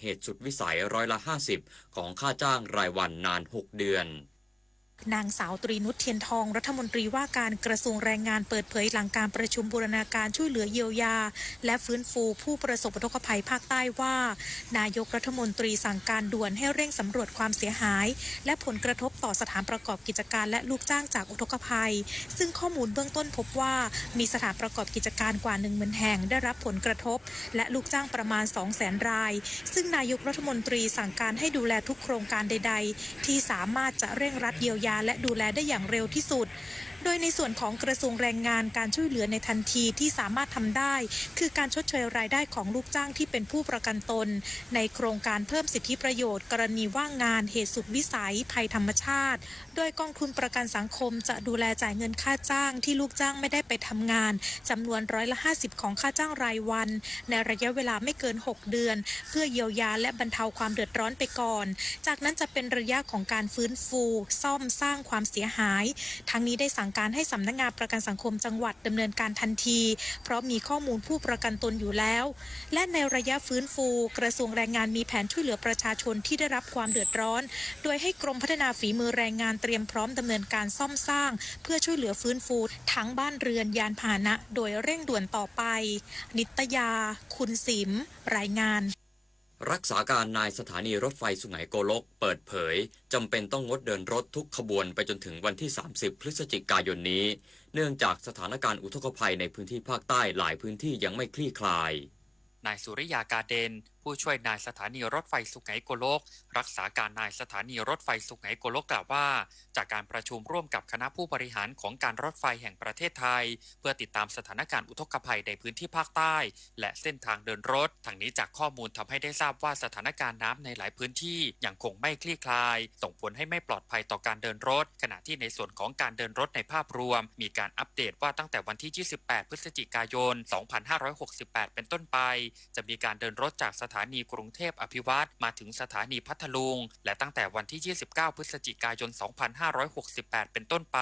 เหตุสุดวิสัย50%ของค่าจ้างรายวันนาน6 เดือนนางสาวตรีนุชเทียนทองรัฐมนตรีว่าการกระทรวงแรงงานเปิดเผยหลังการประชุมบูรณาการช่วยเหลือเยียวยาและฟื้นฟูผู้ประสบอุทกภัยภาคใต้ว่านายกรัฐมนตรีสั่งการด่วนให้เร่งสำรวจความเสียหายและผลกระทบต่อสถานประกอบกิจการและลูกจ้างจากอุทกภัยซึ่งข้อมูลเบื้องต้นพบว่ามีสถานประกอบกิจการกว่า 10,000 แห่งได้รับผลกระทบและลูกจ้างประมาณ 200,000 รายซึ่งนายกรัฐมนตรีสั่งการให้ดูแลทุกโครงการใดๆที่สามารถจะเร่งรัดเยียวยาและดูแลได้อย่างเร็วที่สุดโดยในส่วนของกระทรวงแรงงานการช่วยเหลือในทันทีที่สามารถทำได้คือการชดเชยรายได้ของลูกจ้างที่เป็นผู้ประกันตนในโครงการเพิ่มสิทธิประโยชน์กรณีว่างงานเหตุสุดวิสัยภัยธรรมชาติโดยกองทุนประกันสังคมจะดูแลจ่ายเงินค่าจ้างที่ลูกจ้างไม่ได้ไปทำงานจำนวน50%ของค่าจ้างรายวันในระยะเวลาไม่เกิน6 เดือนเพื่อเยียวยาและบรรเทาความเดือดร้อนไปก่อนจากนั้นจะเป็นระยะของการฟื้นฟูซ่อมสร้างความเสียหายทั้งนี้ได้สั่งการให้สำนักงานประกันสังคมจังหวัดดำเนินการทันทีเพราะมีข้อมูลผู้ประกันตนอยู่แล้วและในระยะฟื้นฟูกระทรวงแรงงานมีแผนช่วยเหลือประชาชนที่ได้รับความเดือดร้อนโดยให้กรมพัฒนาฝีมือแรงงานเตรียมพร้อมดำเนินการซ่อมสร้างเพื่อช่วยเหลือฟื้นฟูทั้งบ้านเรือนยานพาหนะโดยเร่งด่วนต่อไปนิตยาคุณสิมรายงานรักษาการนายสถานีรถไฟสุไหงโกลกเปิดเผยจำเป็นต้องงดเดินรถทุกขบวนไปจนถึงวันที่30 พฤศจิกายนนี้เนื่องจากสถานการณ์อุทกภัยในพื้นที่ภาคใต้หลายพื้นที่ยังไม่คลี่คลายนายสุริยากาเดนผู้ช่วยนายสถานีรถไฟสุไหงโกลกรักษาการนายสถานีรถไฟสุไหงโกลกกล่าวว่าจากการประชุมร่วมกับคณะผู้บริหารของการรถไฟแห่งประเทศไทยเพื่อติดตามสถานการณ์อุทกภัยในพื้นที่ภาคใต้และเส้นทางเดินรถทั้งนี้จากข้อมูลทำให้ได้ทราบว่าสถานการณ์น้ำในหลายพื้นที่ยังคงไม่คลี่คลายส่งผลให้ไม่ปลอดภัยต่อการเดินรถขณะที่ในส่วนของการเดินรถในภาพรวมมีการอัปเดตว่าตั้งแต่วันที่28 พฤศจิกายน 2568 เป็นต้นไปจะมีการเดินรถจากสถานีกรุงเทพอภิวัตรมาถึงสถานีพัทลุงและตั้งแต่วันที่29 พฤศจิกายน 2568 เป็นต้นไป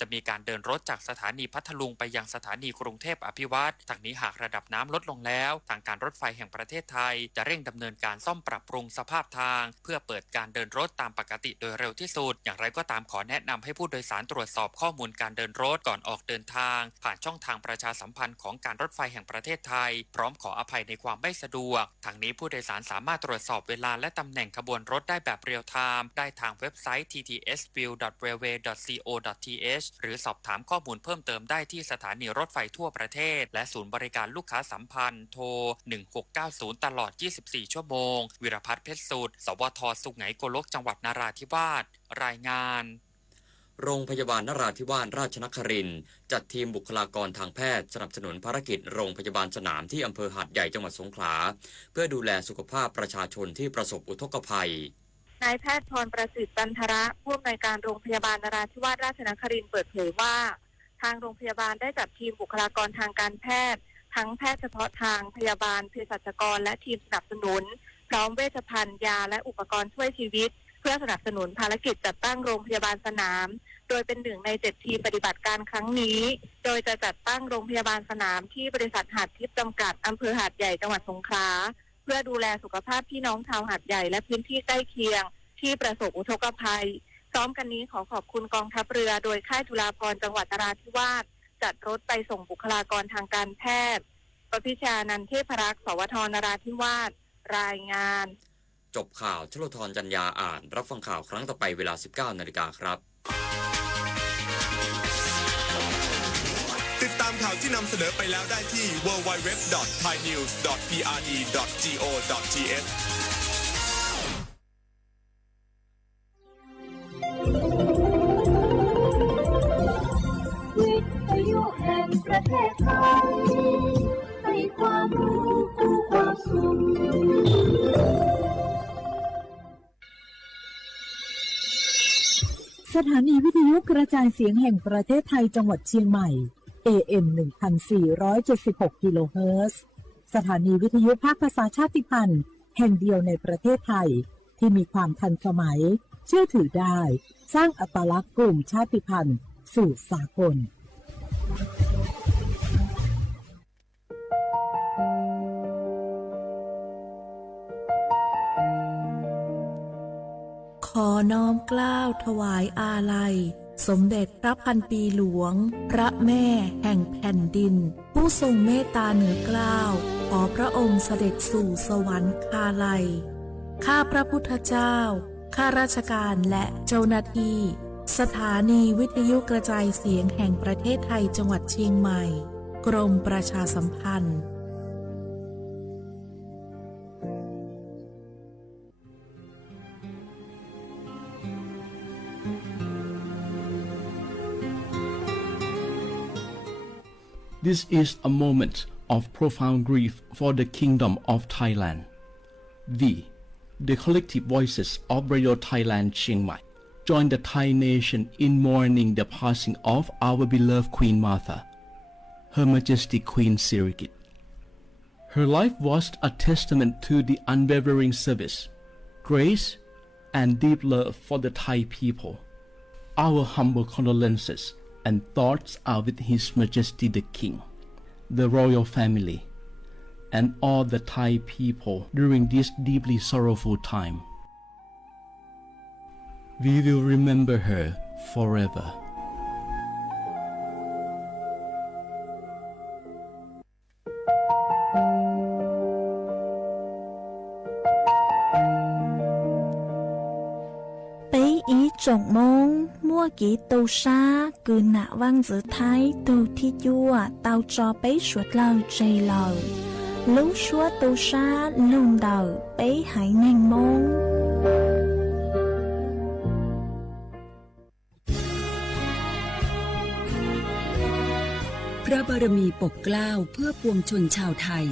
จะมีการเดินรถจากสถานีพัทลุงไปยังสถานีกรุงเทพอภิวัตรทั้งนี้หากระดับน้ำลดลงแล้วทางการรถไฟแห่งประเทศไทยจะเร่งดำเนินการซ่อมปรับปรุงสภาพทางเพื่อเปิดการเดินรถตามปกติโดยเร็วที่สุดอย่างไรก็ตามขอแนะนำให้ผู้โดยสารตรวจสอบข้อมูลการเดินรถก่อนออกเดินทางผ่านช่องทางประชาสัมพันธ์ของการรถไฟแห่งประเทศไทยพร้อมขออภัยในความไม่สะดวกทางนี้ผู้โดยสารสามารถตรวจสอบเวลาและตำแหน่งขบวนรถได้แบบเรียลไทม์ได้ทางเว็บไซต์ ttsview.railway.co.th หรือสอบถามข้อมูลเพิ่มเติมได้ที่สถานีรถไฟทั่วประเทศและศูนย์บริการลูกค้าสัมพันธ์โทร1690ตลอด24 ชั่วโมงวิรพัฒน์เพชรสุดสวทสุไหงโกลกจังหวัดนราธิวาสรายงานโรงพยาบาลนราธิวาสราชนครินทร์จัดทีมบุคลากรทางแพทย์สนับสนุนภารกิจโรงพยาบาลสนามที่อำเภอหาดใหญ่จังหวัดสงขลาเพื่อดูแลสุขภาพประชาชนที่ประสบอุทกภัยนายแพทย์พรประสิทธิ์จันทระผู้อำนวยการโรงพยาบาลนราธิวาสราชนครินทร์เปิดเผยว่าทางโรงพยาบาลได้จัดทีมบุคลากรทางการแพทย์ทั้งแพทย์เฉพาะทางพยาบาลเภสัชกรและทีมสนับสนุนพร้อมเวชภัณฑ์ยาและอุปกรณ์ช่วยชีวิตเพื่อสนับสนุนภารกิจจัดตั้งโรงพยาบาลสนามโดยเป็นหนึ่งใน7ทีมปฏิบัติการครั้งนี้โดยจะจัดตั้งโรงพยาบาลสนามที่บริษัทหาดทิพย์จำกัดอำเภอหาดใหญ่จังหวัดสงขลาเพื่อดูแลสุขภาพพี่น้องชาวหาดใหญ่และพื้นที่ใกล้เคียงที่ประสบอุทกภัยพร้อมกันนี้ขอบคุณกองทัพเรือโดยค่ายจุฬาภรณ์จังหวัดนราธิวาสจัดรถไปส่งบุคลากรทางการแพทย์ประพิชานันท์เทพรักษ์สวทนราธิวาสรายงานจบข่าวชลธรจัญญาอ่านรับฟังข่าวครั้งต่อไปเวลา 19 นาฬิกาครับติดตามข่าวที่นำเสนอไปแล้วได้ที่ www.thainews.prd.go.th วิทยุแห่งประเทศไทยให้ความรู้คู่ความสุขสถานีวิทยุกระจายเสียงแห่งประเทศไทยจังหวัดเชียงใหม่ AM 1476 กิโลเฮิรตซ์สถานีวิทยุภาคภาษาชาติพันธุ์แห่งเดียวในประเทศไทยที่มีความทันสมัยเชื่อถือได้สร้างอัตลักษณ์กลุ่มชาติพันธุ์สู่สากล อน้อมเกล้าถวายอาลัยสมเด็จพระพันปีหลวงพระแม่แห่งแผ่นดินผู้ทรงเมตตาเหนือเกล้าขอพระองค์เสด็จสู่สวรรคาลัยข้าพระพุทธเจ้าข้าราชการและเจ้าหน้าที่สถานีวิทยุกระจายเสียงแห่งประเทศไทยจังหวัดเชียงใหม่กรมประชาสัมพันธ์ This is a moment of profound grief for the Kingdom of Thailand. The collective voices of Radio Thailand Chiang Mai, join the Thai nation in mourning the passing of our beloved Queen Martha, Her Majesty Queen Sirikit. Her life was a testament to the unwavering service, grace, and deep love for the Thai people. Our humble condolences and thoughts are with His Majesty the King, the royal family, and all the Thai people during this deeply sorrowful time. We will remember her forever. Ý trọng mong mua kỹ tàu xa cứ nạ văn giữa thái tàu thi chua tàu cho bấy suốt lâu chây lâu lúc suốt tàu xa lùn đầu bấy hãy nhanh mong พระบารมีปกเกล้าเพื่อปวงชนชาวไทย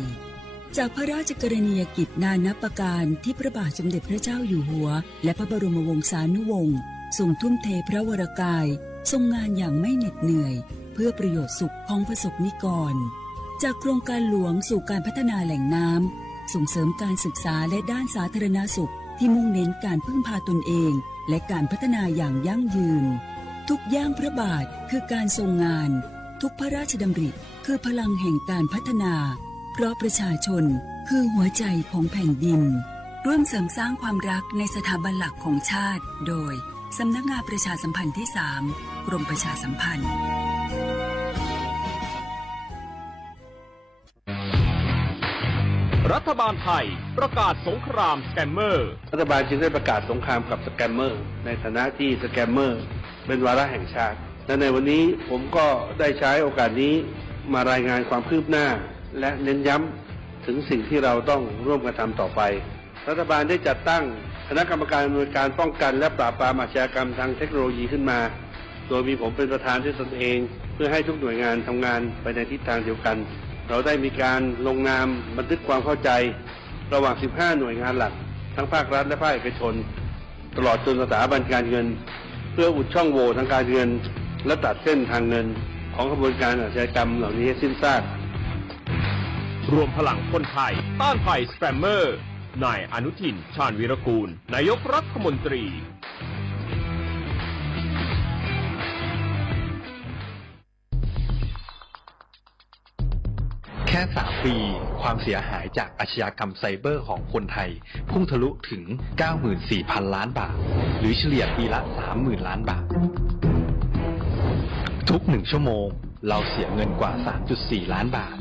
จากพระราชกรณียกิจนานับประการที่พระบาทสมเด็จพระเจ้าอยู่หัวและพระบรมวงศานุวงศ์ทรงทุ่มเทพระวรกายทรงงานอย่างไม่เหน็ดเหนื่อยเพื่อประโยชน์สุขของประสบนิกรจากโครงการหลวงสู่การพัฒนาแหล่งน้ำส่งเสริมการศึกษาและด้านสาธารณสุขที่มุ่งเน้นการพึ่งพาตนเองและการพัฒนาอย่างยั่งยืนทุกย่างพระบาทคือการทรงงานทุกพระราชดำริคือพลังแห่งการพัฒนาเพราะประชาชนคือหัวใจของแผ่นดินร่วมเสริมสร้างความรักในสถาบันหลักของชาติโดยสำนักงานประชาสัมพันธ์ที่ 3 กรมประชาสัมพันธ์รัฐบาลไทยประกาศสงครามสแกมเมอร์รัฐบาลจึงได้ประกาศสงครามกับสแกมเมอร์ในฐานะที่สแกมเมอร์เป็นวาระแห่งชาติและในวันนี้ผมก็ได้ใช้โอกาสนี้มารายงานความคืบหน้าและเน้นย้ำถึงสิ่งที่เราต้องร่วมกันทำต่อไปรัฐบาลได้จัดตั้งคณะกรรมการอำนวยการป้องกันและปราบปรามอาชญากรรมทางเทคโนโลยีขึ้นมาโดยมีผมเป็นประธานด้วยตนเองเพื่อให้ทุกหน่วยงานทำงานไปในทิศทางเดียวกันเราได้มีการลงนามบันทึกความเข้าใจระหว่าง 15 หน่วยงานหลักทั้งภาครัฐและภาคเอกชนตลอดจนสถาบันการเงินเพื่ออุดช่องโหว่ทางการเงินและตัดเส้นทางเงินของกระบวนการอาชญากรรมเหล่านี้ให้สิ้นซากรวมพลังคนไทยต้านภัยสแกมเมอร์นายอนุทินชาญวีรกูลนายกรัฐมนตรีแค่ 3 ปีความเสียหายจากอาชญากรรมไซเบอร์ของคนไทยพุ่งทะลุถึง 94,000 ล้านบาทหรือเฉลี่ยปีละ 30,000 ล้านบาททุก1ชั่วโมงเราเสียเงินกว่า 3.4 ล้านบาท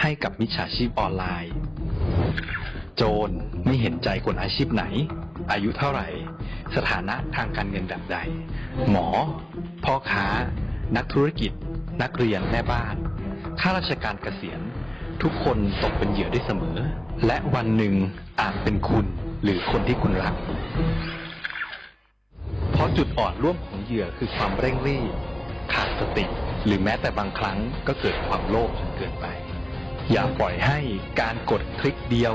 ให้กับมิจฉาชีพออนไลน์โจรไม่เห็นใจคนอาชีพไหนอายุเท่าไหร่สถานะทางการเงินแบบใดหมอพ่อค้านักธุรกิจนักเรียนแม่บ้านข้าราชการเกษียณทุกคนตกเป็นเหยื่อได้เสมอและวันหนึ่งอาจเป็นคุณหรือคนที่คุณรักเพราะจุดอ่อนร่วมของเหยื่อคือความเร่งรีบขาดสติหรือแม้แต่บางครั้งก็เกิดความโลภจนเกินไปอย่าปล่อยให้การกดคลิกเดียว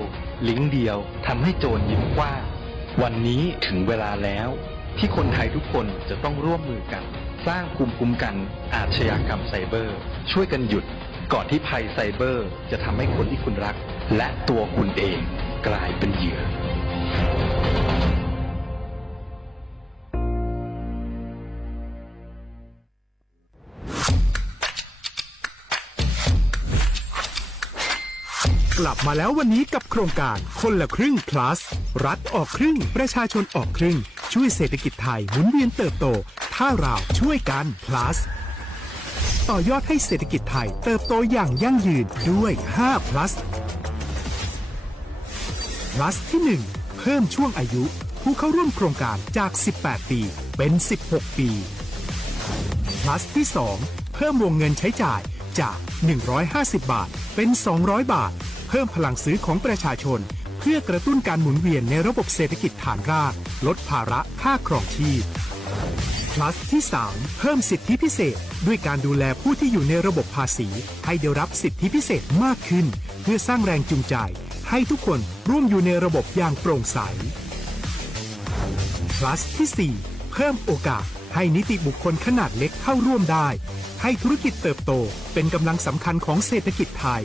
ลิงก์เดียวทำให้โจรยิ้มกว้างวันนี้ถึงเวลาแล้วที่คนไทยทุกคนจะต้องร่วมมือกันสร้างภูมิคุ้มกันอาชญากรรมไซเบอร์ช่วยกันหยุดก่อนที่ภัยไซเบอร์จะทำให้คนที่คุณรักและตัวคุณเองกลายเป็นเหยื่อกลับมาแล้ววันนี้กับโครงการคนละครึ่ง plus รัฐออกครึ่งประชาชนออกครึ่ง ช่วยเศรษฐกิจไทยหมุนเวียนเติบโตถ้าเราช่วยกัน plus ต่อยอดให้เศรษฐกิจไทยเติบโตอย่างยั่งยืนด้วย5 plus plus ที่1เพิ่มช่วงอายุผู้เข้าร่วมโครงการจาก18ปีเป็น16ปี plus ที่2เพิ่มวงเงินใช้จ่ายจาก150บาทเป็น200บาทเพิ่มพลังซื้อของประชาชนเพื่อกระตุ้นการหมุนเวียนในระบบเศรษฐกิจฐานรากลดภาระค่าครองชีพ plus ที่3เพิ่มสิทธิพิเศษด้วยการดูแลผู้ที่อยู่ในระบบภาษีให้ได้รับสิทธิพิเศษมากขึ้นเพื่อสร้างแรงจูงใจให้ทุกคนร่วมอยู่ในระบบอย่างโปร่งใส plus ที่4เพิ่มโอกาสให้นิติบุคคลขนาดเล็กเข้าร่วมได้ให้ธุรกิจเติบโตเป็นกำลังสำคัญของเศรษฐกิจไทย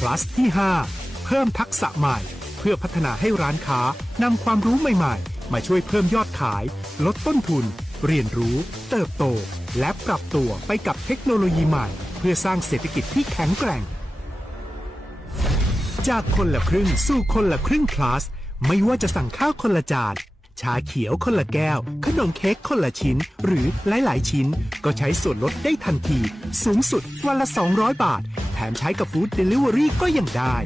plus ที่5เพิ่มทักษะใหม่เพื่อพัฒนาให้ร้านค้านำความรู้ใหม่ๆมาช่วยเพิ่มยอดขายลดต้นทุนเรียนรู้เติบโตและปรับตัวไปกับเทคโนโลยีใหม่เพื่อสร้างเศรษฐกิจที่แข็งแกร่งจากคนละครึ่งสู่คนละครึ่ง plus ไม่ว่าจะสั่งข้าวคนละจานชาเขียวคนละแก้วขนมเค้กคนละชิ้นหรือหลายๆชิ้นก็ใช้ส่วนลดได้ทันทีสูงสุดวันละ200บาทแถมใช้กับฟู้ดเดลิเวอรี่ก็ยังได้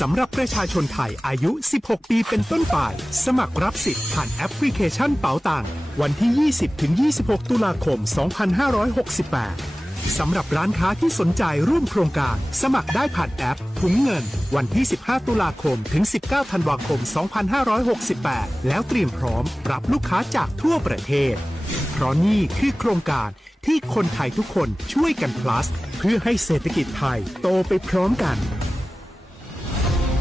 สำหรับประชาชนไทยอายุ16ปีเป็นต้นไปสมัครรับสิทธิ์ผ่านแอปพลิเคชันเป๋าตังวันที่ 20-26 ตุลาคม 2568 สำหรับร้านค้าที่สนใจร่วมโครงการสมัครได้ผ่านแอปถุงเงินวันที่ 15 ตุลาคมถึง 19 ธันวาคม 2568 แล้วเตรียมพร้อมรับลูกค้าจากทั่วประเทศเพราะนี่คือโครงการที่คนไทยทุกคนช่วยกัน plus เพื่อให้เศรษฐกิจไทยโตไปพร้อมกัน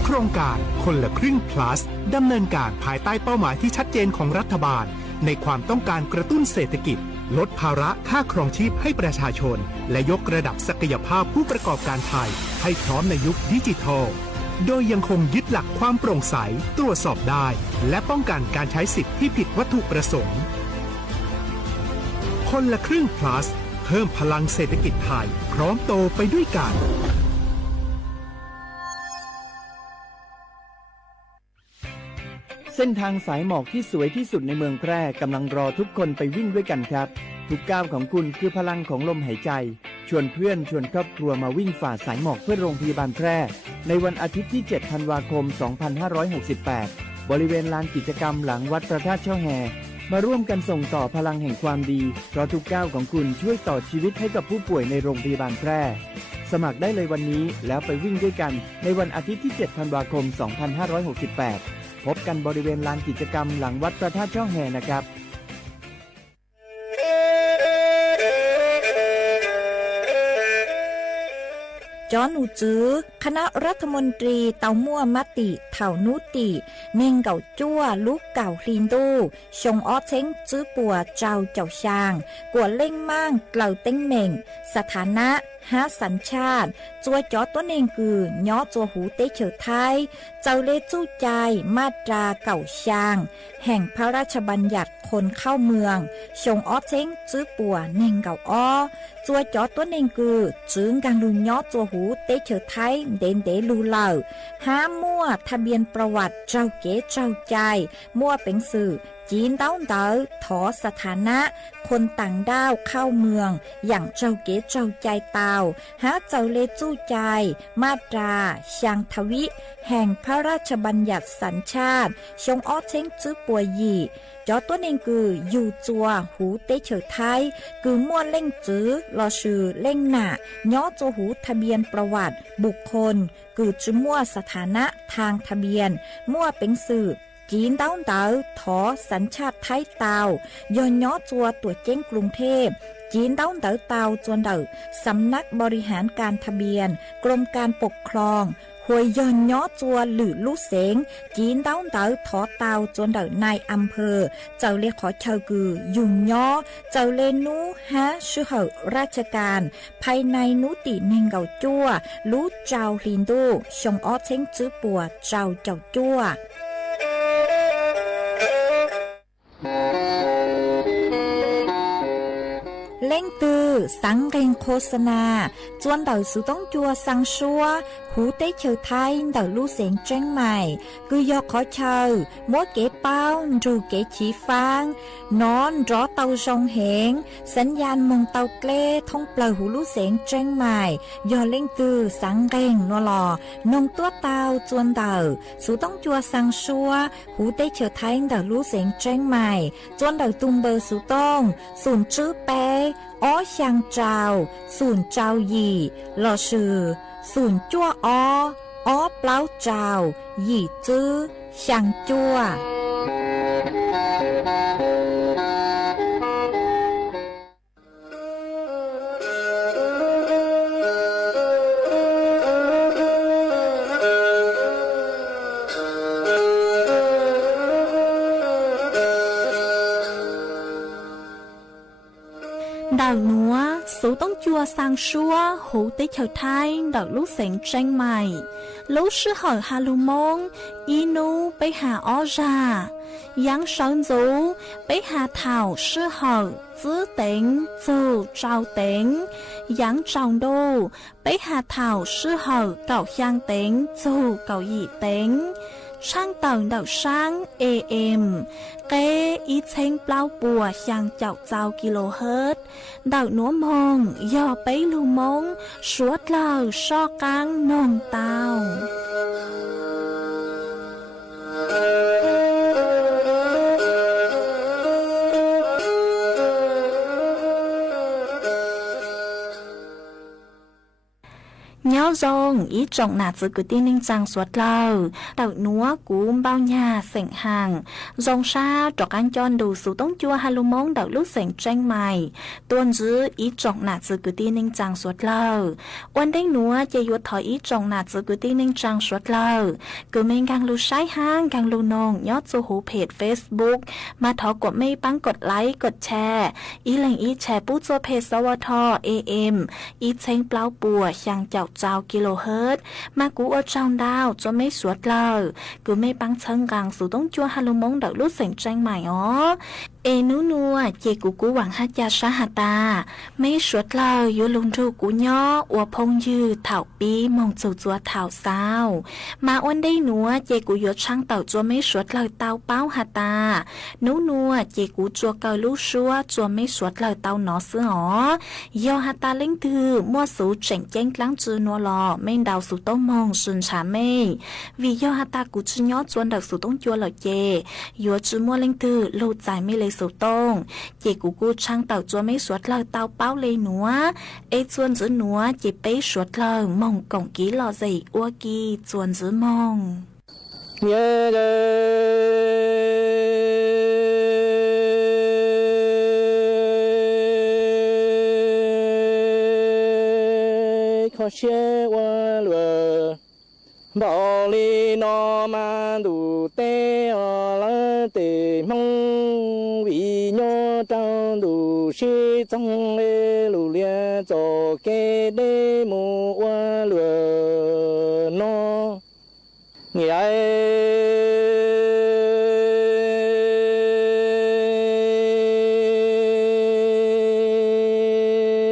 โครงการคนละครึ่ง plus ดำเนินการภายใต้เป้าหมายที่ชัดเจนของรัฐบาลในความต้องการกระตุ้นเศรษฐกิจลดภาระค่าครองชีพให้ประชาชนและยกระดับศักยภาพผู้ประกอบการไทยให้พร้อมในยุคดิจิทัลโดยยังคงยึดหลักความโปร่งใสตรวจสอบได้และป้องกันการใช้สิทธิที่ผิดวัตถุประสงค์คนละครึ่ง plus เพิ่มพลังเศรษฐกิจไทยพร้อมโตไปด้วยกันเส้นทางสายหมอกที่สวยที่สุดในเมืองแพร่กำลังรอทุกคนไปวิ่งด้วยกันครับทุกก้าวของคุณคือพลังของลมหายใจชวนเพื่อนชวนครอบครัวมาวิ่งฝ่าสายหมอกเพื่อโรงพยาบาลแพร่ในวันอาทิตย์ที่ 7 ธันวาคม 2568 บริเวณลานกิจกรรมหลังวัดพระธาตุช่อแฮมาร่วมกันส่งต่อพลังแห่งความดีเพราะทุกก้าวของคุณช่วยต่อชีวิตให้กับผู้ป่วยในโรงพยาบาลแพร่สมัครได้เลยวันนี้แล้วไปวิ่งด้วยกันในวันอาทิตย์ที่ 7 ธันวาคม 2568 พบกันบริเวณลานกิจกรรมหลังวัดพระธาตุช่อแฮนะครับจอหนูจื้อคณะรัฐมนตรีเตามั่วมติเถานุติเน่งเก่าจั่วลูกเก่าคลีนดูชงอ้อเช้งจื้อปัวเจ้าเจ้าช่างกวดเล่งมั่งเกล่าเต้งเหม่งสถานะหาสัญชาติจัวจอตัวเองคือย้อจัวหูเตเฉอไทยเจ้าเล่จู้ใจมาตราเก่าช่างแห่งพระราชบัญญัติคนเข้าเมืองชงอ้อเช้งจื้อปัวเน่งเก่าอ้อจัวจอตัวเองคือจื้งกังลุนย้อจัวหูเตเฉอไทยเด่นเดลูเหล่าห้ามั่วทะเบียนประวัติเจ้าเก๋เจ้าใจมั่วเป็นสื่อจีนเต้าเต๋อถอสถานะคนต่างด้าวเข้าเมืองอย่างเจ้าเก๋เจ้าใจเตาหาเจ้าเลจู้ใจมาตราชางทวิแห่งพระราชบัญญัติสัญชาติชงอ้อเช้งจื้อปัวยี่จอตัวเองคืออยู่จัวหูเตเฉอไทยคือมั่วเล่งจื้อรอชื่อเล่งหน้าย้อจัวหูทะเบียนประวัติบุคคลคือจื้อมั่วสถานะทางทะเบียนมั่วเป็นสื่อจีนเต้าเต๋อถอสัญชาติไทยเตาย้อนย้อจัวตัวเจ้งกรุงเทพจีนเต้าเต๋อเตาจวนเต๋อสำนักบริหารการทะเบียนกรมการปกครองหวยย้อนย้อจัวหรือลู่เสงจีนเต้าเต๋อถอเตาจวนเต๋อนายอำเภอเจ้าเลขอเชากือยุ่งย้อเจ้าเลนูฮะชื่อเหอราชการภายในนุติเนงเก่าจัวลู่เจ้าลินดูชงอ้อเช้งจื้อปัวเจ้าเจ้าจัวเล่งตือสังเกงโฆษณาจวนเต่าสุต้องจัวสังชัว hú tế chờ thay đào lũ xén tranh mày cứ do khó chờ mỗi kế bao dù kế chỉ phang nón rõ tàu sông hẹnสัญญาณมงเตาเกล้ท่องเปล่าหูลูเสียงแจ้งใหม่ยอเล่งตือสังแรงนัวหล่อนงตัวเตาจวนเดาสูต้องจัวสังชัวหูได้เฉอไทยเดาลูเสียงแจ้งใหม่จวนเดาตุงเบอร์สูต้องศูนย์จื้อเป้อ้อช่างเจ้าศูนย์เจ้าหยี่หล่อชื่อศูนย์จัวอ้อเปล่าเจ้าหยี่จื้อช่างจัวđào núa số tông chua sang xua hú tế chờ thay đào lúc sáng tranh mày lúc sư hỏi hà lù mông inu bấy hà ó ra yang sơn dấu bấy hà thảo sư hỏi giữ tính dù trao tính yang trao đô bấy hà thảo sư hỏi cậu giang tính dù cậu dị tính sang tầng đào sang AM kế ít thanh bao bùa sang chậu trao kHz đào núa mông do bấy lưu mông suốt lờ so căng nông tàu nhớ rong ý trọng nạt giữ cứ tin ninh trang suốt lờ đậu núa cú bao nhà sảnh hàng rong xa trọc anh chọn đủ số tông chua hai lô mông đậu lúc sảnh tranh mày tuôn giữ ý trọng nạt giữ cứ tin ninh trang suốt lờ quan đánh núa chạy yuột thỏi ý trọng nạt giữ cứ tin ninh trang suốt lờ cứ mình càng lưu sai hang càng lưu nông nhớ cho hú page Facebook mà thọกดไม่ปังกดไลค์กดแชร์อีแหล่งอีแชร์ปู้ตัวเพจสวท AM อีเช้งเปล่าปัวช่างเจ้าเจ้าkHz mà cú ở trong đào cho mấy suốt lờ cứ mấy băng chân càng số tông chua hai lô mông đậu lúc sảnh tranh mày ó ê nú nua chê cú hoàng hát cha sa hà ta mấy suốt lờ yo lung ru cú nhỏ ua phong dư thảo pi mong chầu chua thảo sao mà ôn đây nua chê cú yo trang tàu cho mấy suốt lờ tao bao hà ta nú nua chê cú chua cờ lú xua cho mấy suốt lờ tao nó sữa ó yo hà ta linh thư mua số chảnh chanh láng chư nua lò men đào số tông mong xuân trả mê vì do hà ta cú chư nhỏ chuan đợt số tông chua lờ chê yo chư mua linh thư lâu dài mê lấy số tông chê cú trang tàu chua mấy suốt lờ tao bao lê núa ê chuan giữ núa chê bế suốt lờ mong cổng ký lò dày ua kỳ chuan giữ mong nhớ khó xe qua lùa bảo lý nó mà đủ tê ở lá tê mong vì nhớ trong đủ sĩ trong lê lù lia cho kê đê mù qua lùa nó nghĩ ai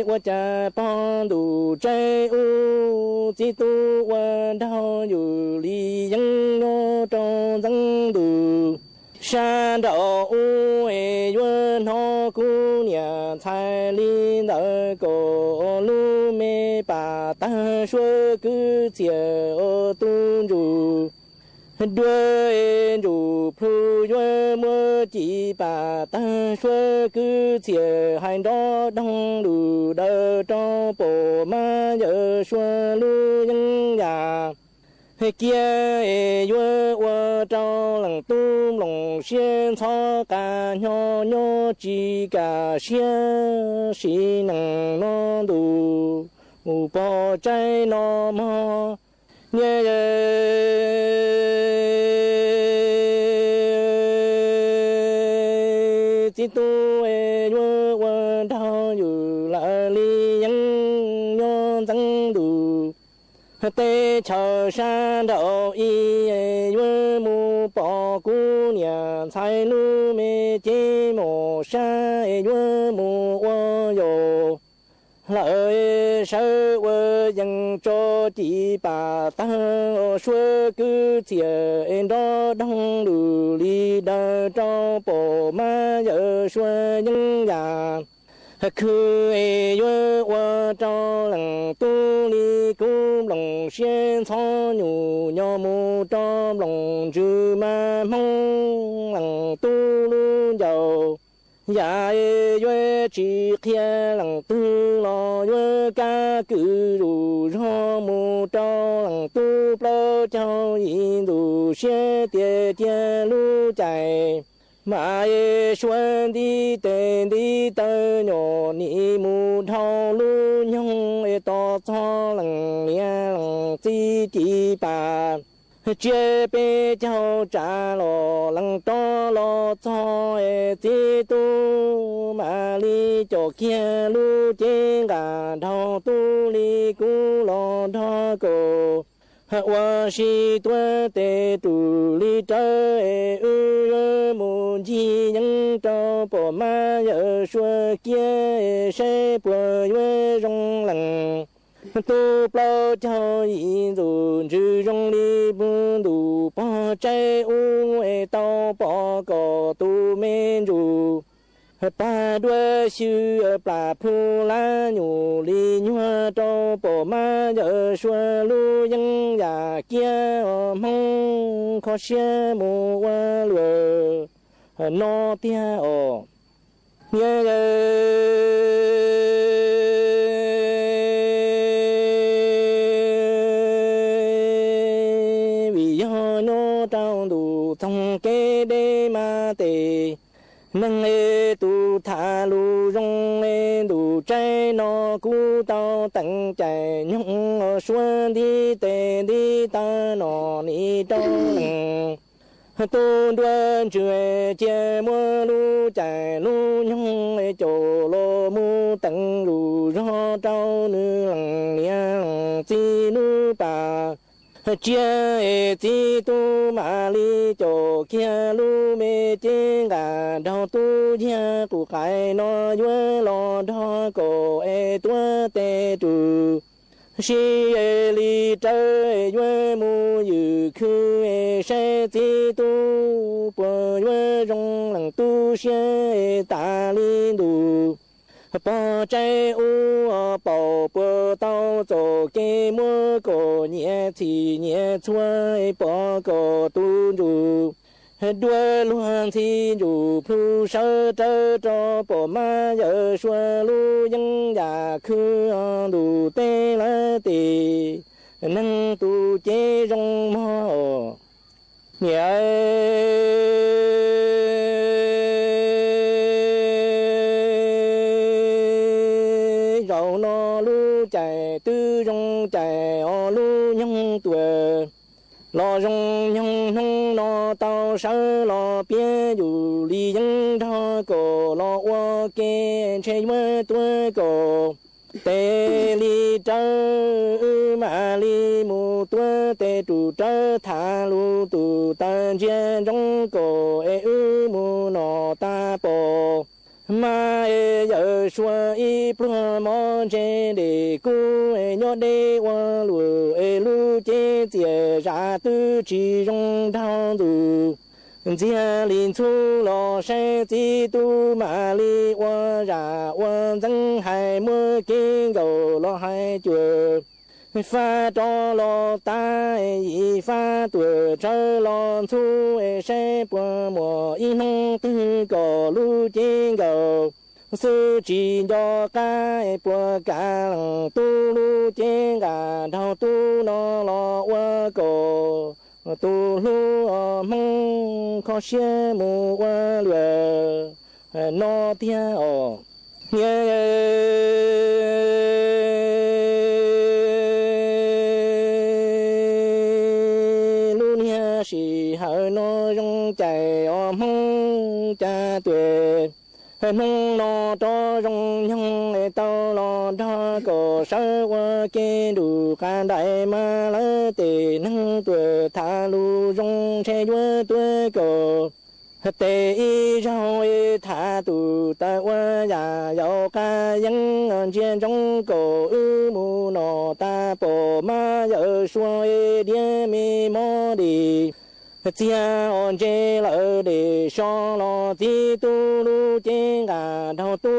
qua cha phong đủ trái u chỉ tu qua đau dù lý dân nó trong dân đủ san đạo u e yuan ho cu nhà thái linh đỡ cổ lu mê bà ta xuôi cứ chia tu dù đuôi dù phu yuan mơ chỉ bà ta xuôi cứ chia hai đó đông đủ đỡ cho bộ ma giờ xuôi lu dân nhà kia yuan qua trong lòng tu lòng xiên cho cả nhỏ chỉ cả xiên xí năng nó đủ bỏ trái nó mò nhẹ chỉ tu yuan qua đau dù là li nhân nhon tăng đủ tê chờ sa đậu y yuan mu bỏ cú nhà thái lu mê chế mồ sa yuan mu qua yo lợi sơ vơ dân cho chỉ bà ta xuơ cứ thiệt đó đông đủ lý đa cho bộ ma giờ xuơ nhân nhà cứ vơ vơ cho lòng tu lý cũng lòng xuyên thọ nhủ nhỏ mù cho lòng chữ ma mong lòng tu luôn giàu dạ vơ chỉ kia lòng tu lo vơ ca cứ đủ cho mù cho lòng tu pro cho yên đủ xe tiền tiền lu chạy mà xuân đi tên đi tới nhỏ ni mù thao lu nhung to cho lòng lia lòng chỉ bà chế bê cháu trả lo lòng to lo cho chỉ tu mà li cho kia lu trên cả thao tu li cú lo thao cổ我是多的独立者，母亲人找不满要说给谁不愿容忍，都不叫一种之中的不都把债务到报告都免住。把多修把普拉努力牛找宝马要说路人呀见梦可羡慕我了那天哦年为要那张路从给的马的能tu tha lu rong tu trái nó cú tao tận chạy nhung xuân đi tề đi ta nó đi trong tu đoan chuyện che mua lu chạy lu nhung chỗ lo mu tận lu rõ trâu nữ lằng lia chi nữ bà chia chỉ tu mà li cho kia lu mê trên gà đào tu chia của cái nó vui lo đó cổ tua tê tu si li chơi vui mu yu khư sẽ chỉ tu bờ vui rong lăng tu sẽ ta li du bỏ trái u bỏ bờ tao cho cái mua cổ nhẹ thì nhẹ chua bỏ cổ tu đủ đuôi luôn thì đủ phu sơ trơ cho bỏ ma giờ xua lu dân già khư đủ tê lá tì nâng tu chế rong mò nhẹ rau nó lu chạy tư rong chạy lu nhung tuổi lo rong nhung nhung nó tao sơ lo bia dù li dân thọ cổ lo qua kê chơi mơ tuổi cổ tê li trơ mà li mù tuổi tê trụ trơ thả lu tụ tan chia rong cổ mù nó ta bò mà giờ xua y plua mò trên để cu nhớ để qua lùa lu chế chia ra tư chỉ rong thao đủ chia liên thu lo sẽ chỉ tu mà li qua ra qua dân hai mươi kinh cầu lo hai chùa pha cho lo ta pha tuổi chơi lo thu sẽ qua mùa in nông tư cổ lu trên cầu sư chỉ cho cái qua cả tu lu trên cả thao tu nó lo qua cổ tu lu mong khó xe mù qua lừa nó theo chỉ hở nó rong chạy mong cha tuyệt nông nó cho rong nhung tao lo đó cổ sơ qua kia đủ cả đại mà lỡ tề nâng tuổi thả lu rong xe chúa tuổi cổ tê rau thả tù ta qua nhà giàu ca dân trên trong cổ mù nọ ta bỏ ma giờ xua đĩa mi mò đi chia on chê lỡ để cho lo tí tu lu chê gà thao tu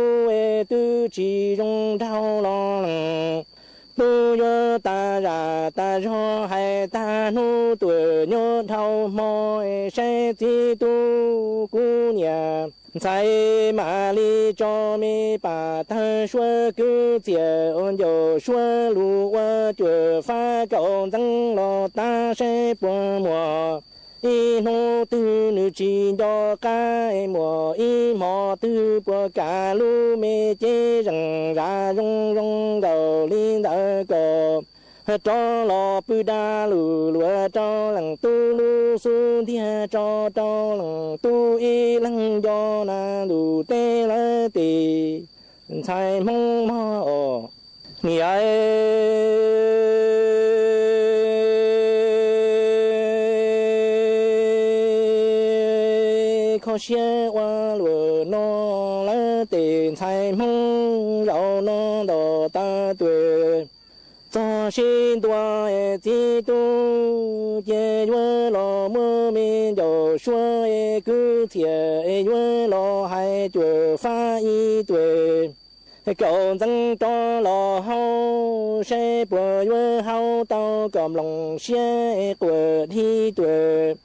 tu chỉ trong thao lo tu yo ta ra ta cho hay ta nu tuổi nhớ thao mò sẽ tí tu cu nhà在马里找米把他说个结婚就说路我就发高增了大山薄膜一弄都女知道该么一毛都不干路没见人家容到领导个找老不打路路找人都路苏天找人都一人要那路得了的才梦嘛哦你爱靠先往路弄了的才梦要弄到大队早些多几多，也原老莫名就说一个天，原老还就发一堆，高增多老好，谁不原好到咁龙先过梯队。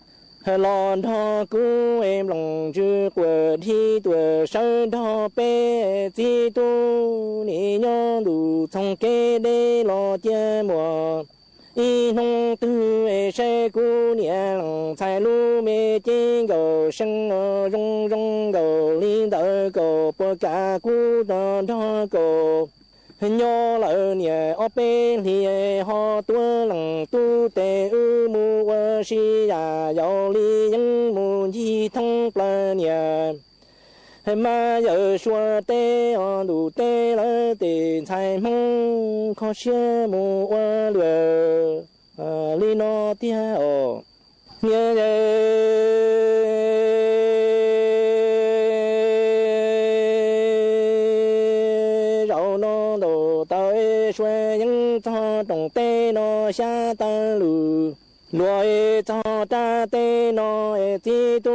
lon thọ cú em lòng chưa quờ thi tuổi sơ thọ bé chi tu ni nhon đủ thông kê đê lo chia mùa y nông tư sẽ cú nhẹ lòng sai lu mê chi gầu sân rong rong gầu liên đỡ gầu bơ cả cú đo thọ gầu nhớ lỡ nhẹ ở bên thì họ tua lần tu tê mu qua si ya giàu li nhân mu chi thông bờ nhẹ mà giờ xua tê đủ tê lỡ tiền sai mong khó xe mu qua lừa li nó tia ồ nhẹ xuôi những cho đồng tê nó xa ta lù lùi cho ta tê nó chi tu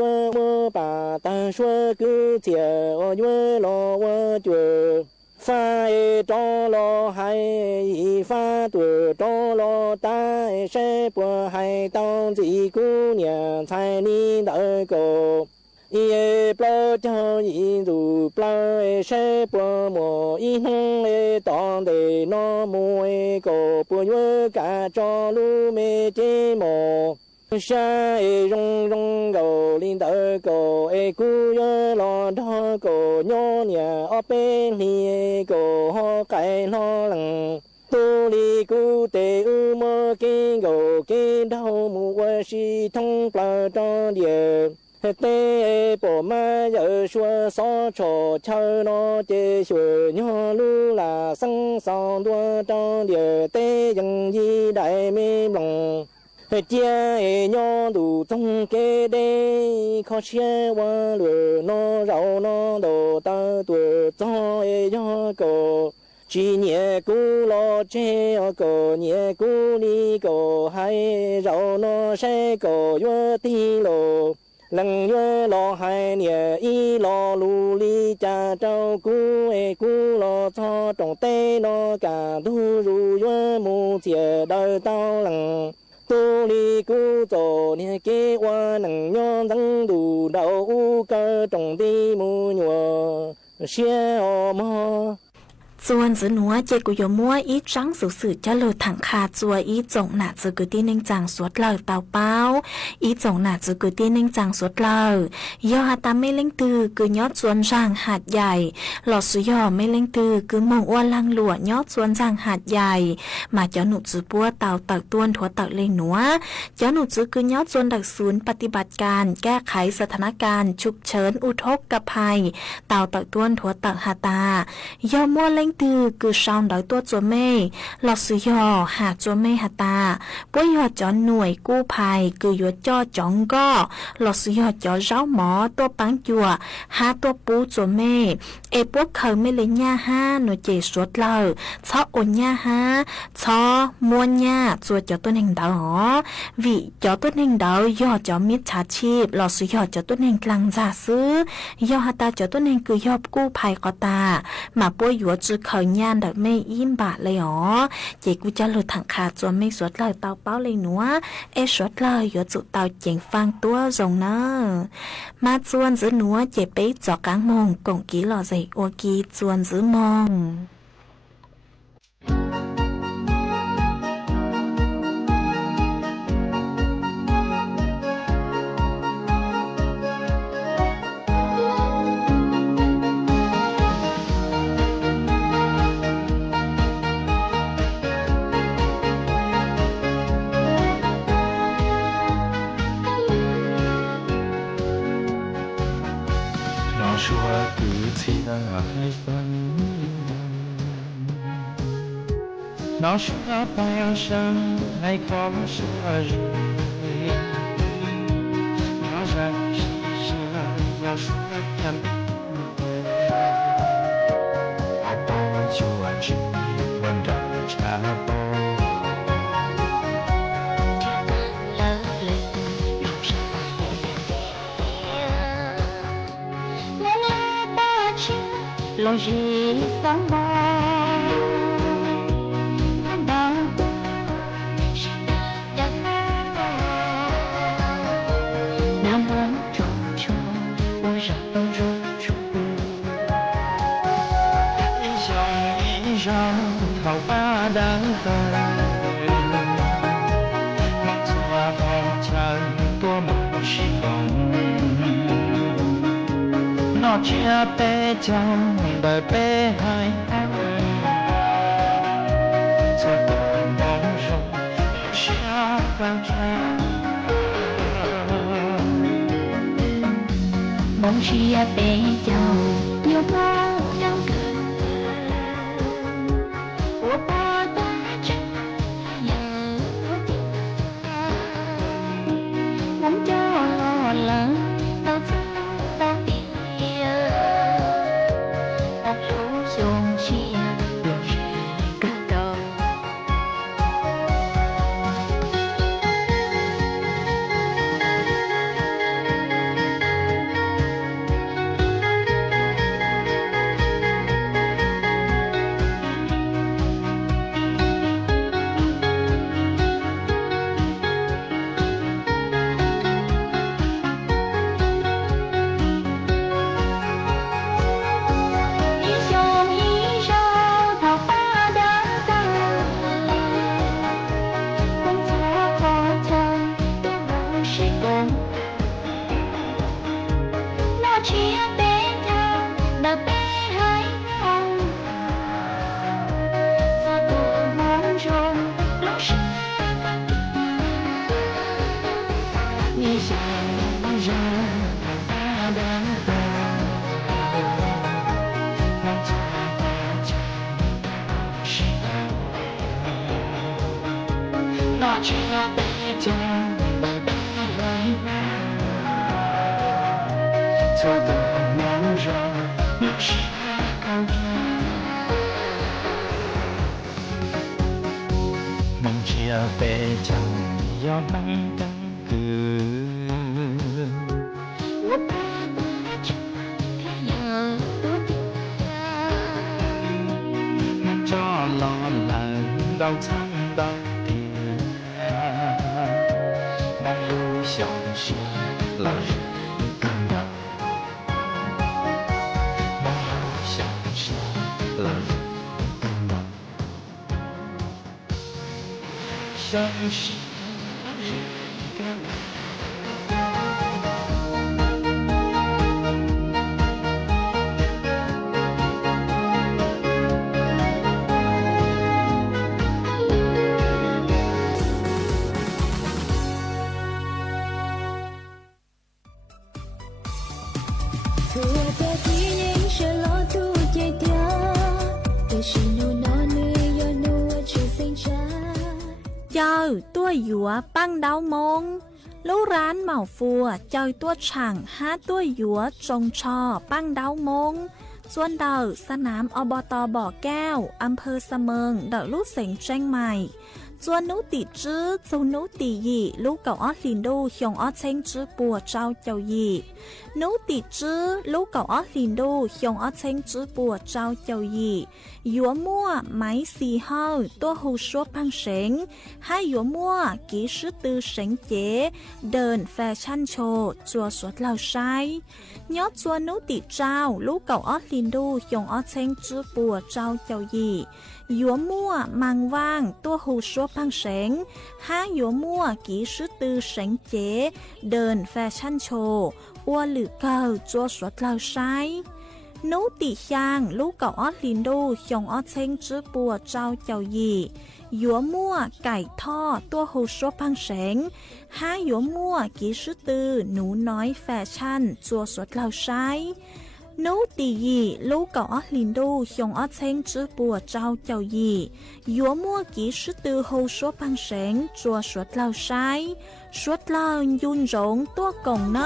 yo mơ bà ta xuôi cứ chè yo lo yo chùa pha cho lo hay pha tuổi cho lo ta sẽ bùa hay tao gì cứ nhà thay ni đợi cổ y bơ cho y dù bơ sẽ bơ mồ y hông tòn để nó mùi cổ bùa nhớ cả cho lu mê chế mồ xa rong rong gầu linh đỡ cổ cú nhớ lo đó cổ nhớ nhà ở bên thì cổ ho cải lo lằng tu li cú tê mơ kinh gầu kinh đau mùa si thông bờ cho địa tê bộ ma giờ xua xó trò chơi nó chê xuôi nhỏ lu là săng sòng đua trong địa tê dân di đại mê lòng chia nhỏ đủ trong kê đê khó chia qua lửa nó rau nó đồ ta tuổi cho nhỏ cổ chỉ nhẹ cú lo chê cổ nhẹ cú đi cổ hay rau nó sẽ cổ yo ti lô lần yo lo hai nhẹ y lo lu li cha trâu cú cú lo cho trong tê nó cả thu ru yo mu chia đời tao lần tu li cú tổ nhẹ kế qua nằng nhon đắng đủ đầu cơ trong đi mu nhua xia o mo ส่วนจือหนัวเจกุยมัวอีจังสื่อจะเลยถังคาจัวอีจงหนาจือกุตีนึงจางสวดเลยเตาเป้าอีจงหนาจือกุตีนึงจางสวดเลยยอหาตาไม่เล่งตือคือยอดสวนจางหาดใหญ่หลอดสุยอไม่เล่งตือคือมงอ้วนลังหลวดยอดสวนจางหาดใหญ่มาเจ้าหนุจือปัวเตาตักต้วนถั่วตักเลงหนัวเจ้าหนุจือคือยอดสวนดักศูนย์ปฏิบัติการแก้ไขสถานการณ์ฉุกเฉินอุทกภัยเตาตักต้วนถั่วตักหาตายอมัวเล่ง ตือคือซาวดอยตัวจัวเม่หลอดซื้อยอหาจัวเม่หาตาป่วยยอจอหน่วยกู้ภัยคือยัวจอจองก็หลอดซื้อยอจอเจ้าหมอตัวปังจัวหาตัวปูจัวเม่พวกเขาไม่เลยญ่าห้าหน่วยเจสวดเลยชออ่อนญ่าห้าชอมวนญ่าจัวจอตัวหนึ่งดาวหอวิจอตัวหนึ่งดาวยอจอมิดชาชีพหลอดซื้อยอจอตัวหนึ่งกลางจ่าซื้อยอหาตาจอตัวหนึ่งคือยอบกู้ภัยก็ตามาป่วยยัวจือเขาย่านดักไม่ยิ้มบาเลยหอเจกูจะหลุดถังขาจวนไม่สวดเลยเตาเป้าเลยหนัวสวดเลยยัวจุเตาเจ๋งฟังตัวทรงเนอมาจวนซื้อหนัวเจไปจอกกลางมงกงกีหล่อใจโอกีจวนซื้อมอง说的情爱分，那说半生爱狂是人，那人是要说天我帮就安只问的茶包。lòng gì sáng bóng bao nam muốn trông trông ôi rộng rộng trông dòng dòng thảo ba đã tới mong xóa phong trần tua một sĩ phong nó chia bé trong đời bé hai em cho tôi mong rộng chia vang trang mong chia bé trong yêu bao trong cười của ba ta chẳng nhớ mong cho lo lắng đau thương đau tiếc mong chia về chẳng do nắng căng cừ mong cho lo lắng đau thương đau tiền mong lưu sống sự là更高mong lưu sống sự là更高相信一个人错的记忆是老土戒掉，也是ตัวหยัวปั้งดาวมงลูกร้านเหมาฟัวเจอยตัวฉ่าง5ตัวหยัวจงชอปั้งดาวมงส่วนเดาสนามอบตบ่อแก้วอำเภอเสมิงเดาลูกเสงเชียงใหม่ส่วนนุติจื้อส่วนนุติยีลูกเก่าออลินดูหยงออเชงจื้อปัวเจ้าเจ้ายีนุติจื้อลูกเก่าออลินดูหยงออเชงจื้อปัวเจ้าเจ้ายีหยัวมั่วไม้สีเฮาตัวหูชัวพังเสงให้หยัวมั่วกีชื่อตือเสงเจ๋เดินแฟชั่นโชว์จัวสวดเหล่าใช้ยอดส่วนนุติเจ้าลูกเก่าออลินดูหยงออเชงจื้อปัวเจ้าเจ้ายีหยัวมั่วมังว่างตัวหูชัวพังเสงห้าหยัวมั่วกีชื่อตือเสงเจ๋เดินแฟชั่นโชว์อ้วนหรือเก่าจัวสวดเหล่าใช้นุติยางลูกเก่าออลินดูหยงออเชงจื้อปัวเจ้าเจ้ายีหยัวมั่วไก่ท่อตัวหูชัวพังเสงห้าหยัวมั่วกีชื่อตือหนูน้อยแฟชั่นจัวสวดเหล่าใช้นุติยีลูกเก่าออลินดูหยงออเชงจื้อปัวเจ้าเจ้ายีหยัวมั่วกีชื่อตือหูชัวพังเสงจัวสวดเหล่าใช้สวดเหล่ายุนหงตัวกงเน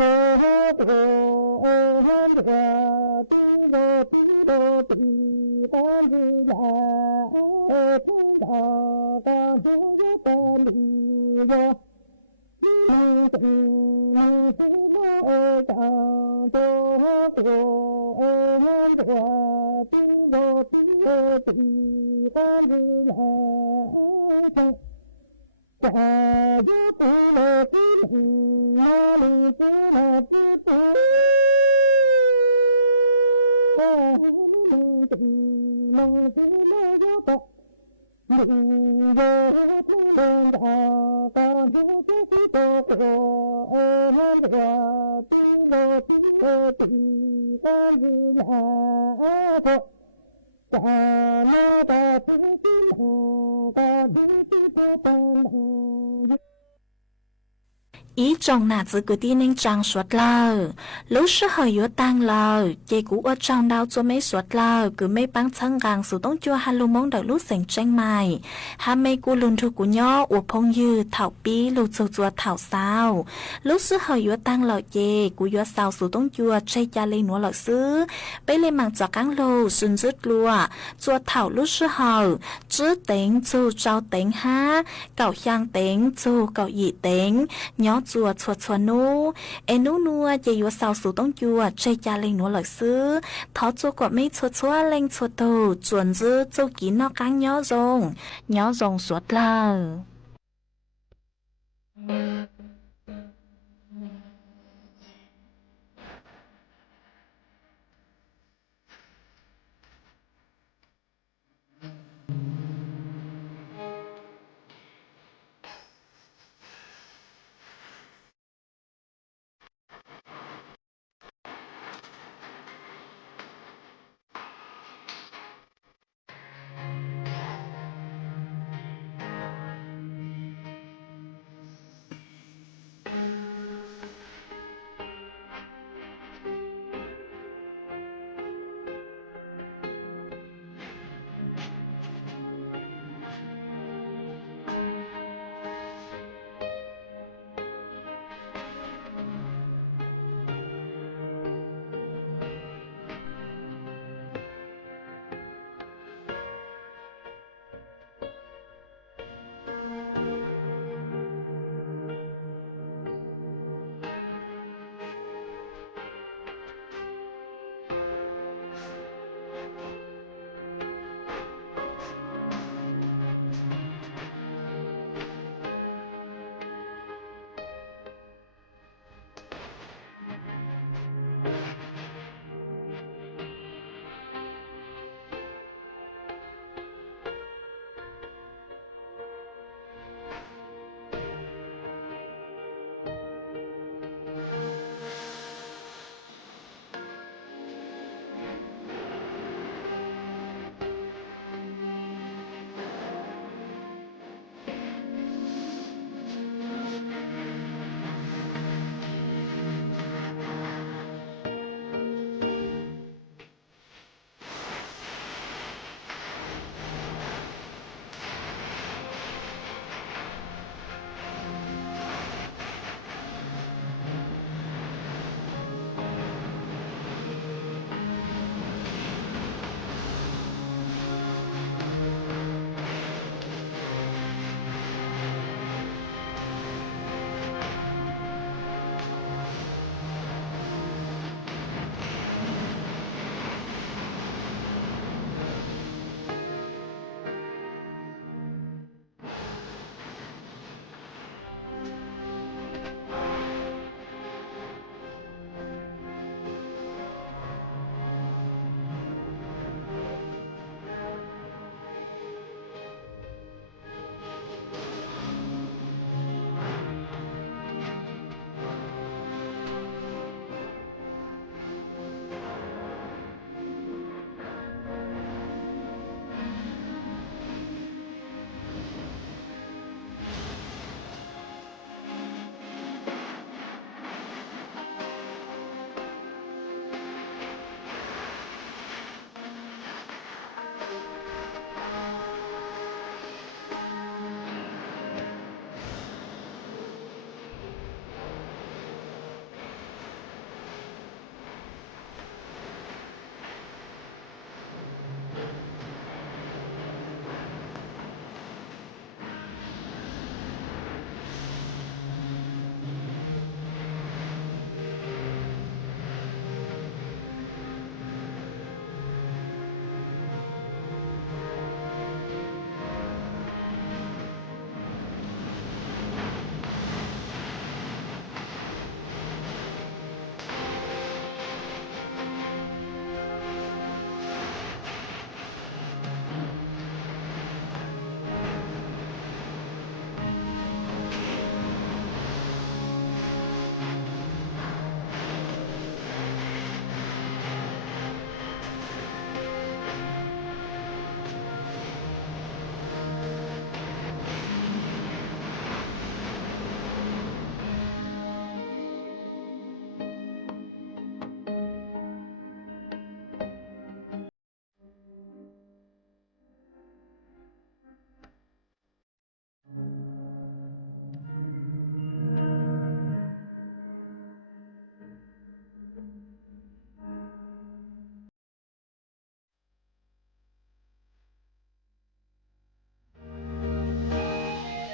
Oh ý trong nà giữ cứ đi nên trang suốt lờ lúc sư hơi yếu tăng lờ dây cũ ở trong đau cho mấy suốt lờ cứ mấy băng thân gàng sự tống chua hà lô mong đợi lúc sành tranh mày hà mấy cú lùn thu của nhỏ ủa phong dư thảo bí lù chua chua thảo sao lúc sư hơi yếu tăng lờ dây cú yếu sao sự tống chua chay cha lên núa lờ sư bây lên mạng cho cáng lô xuân rứt lùa chua thảo lúc sư hơi chứ tính chu trao tính ha cậu giang tính chu cậu dị tính nhỏ chùa chùa chùa nô em nô nua dây yếu sao số tông chùa chơi cha lên núa lợi sư thọ chùa quả mấy chùa chùa lên chùa tù chuẩn dư châu kỹ nó căng nhỏ rồng suốt là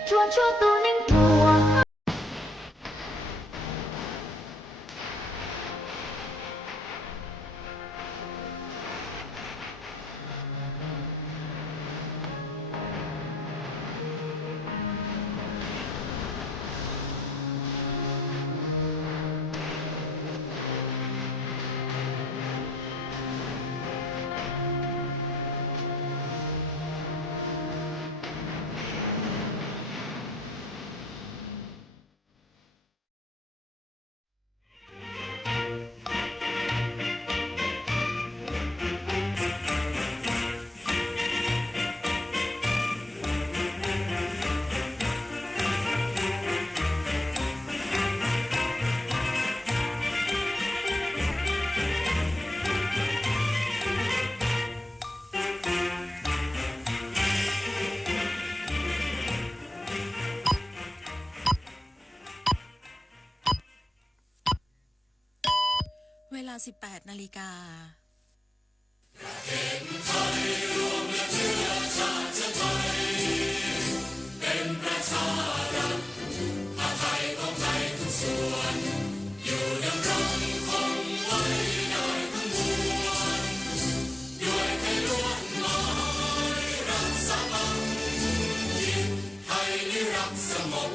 传说都能破。 เวลา 18 นาฬิกาเป็นประชารัฐไทยของไทยทุกส่วนอยู่ดำรงคงไว้ได้ทั้งมวลด้วยไทยล้วนหมายรักสามัคคีไทยนิรักสงบ